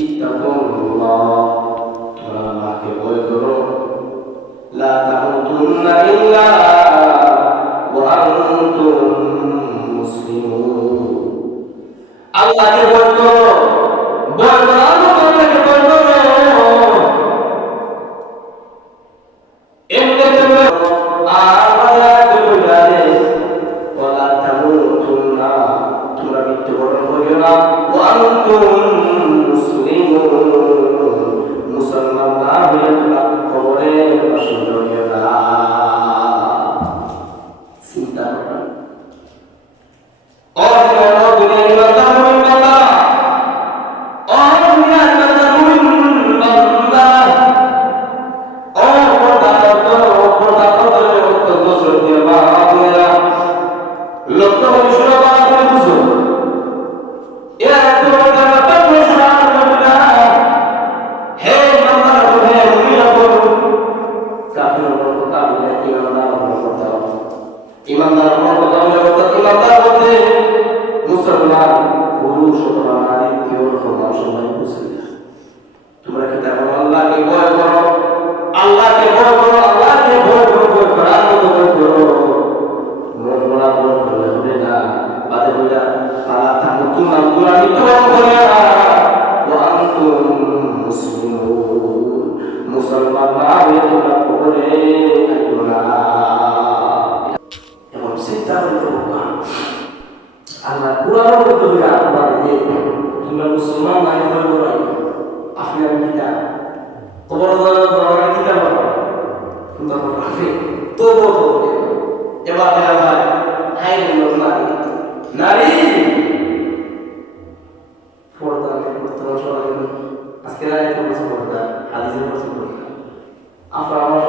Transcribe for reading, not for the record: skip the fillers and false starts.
ইত্তাকুল্লাহ, তোমরা আল্লাহকে ভয় করো। লা তামুতুন্না ইল্লা ওয়া আনতুম মুসলিমুন। আল্লাহকে ভয় করো, ভয় করো, আল্লাহকে ভয় করো। এমনি তোমরা আয়াত বলে ওয়ালা তামুতুন্না, তোমরা মৃত্যুবরণ করিও না, ওয়া আনতুম মুসলিমুন, মুসলমান না হয়ে তোমরা কবরে বাসিন্দা হইও না। চিন্তা করো। ইমানদার মধ্যে মুসলমান পুরুষ অথবা নারী কেউ সমান বুঝে। তোমরা কি তার আল্লাহকে ভয় করো, আল্লাহকে ভয় করো, আল্লাহকে ভয় করো, ভয় করার মতো ভয় করো। মন গড়া ভয় করলে হবে না। বাদে বইলা আল্লাহ থাকো তোমরা মৃত্যুবরণ করে না, ওয়া আনতুম মুসলিমুন, মুসলমান না হয়ে তোমরা কবরে আইও না। এমন চিন্তা করতে হবে। আল্লাহ কুরআনের মধ্যে বলে আল্লাহ যে তোমরা মুসলমান নাই হয়ে বলাই আপনি আমি কিতাব কবর দরবারে কিতাব তোমরা রাখে তো বলতো। এবার দেখা যায় হাই নারী নারী পর্দা বর্তমান সমাজে আজকে নারী তো পর্দা হাদিসের পর্দা আপনার আমার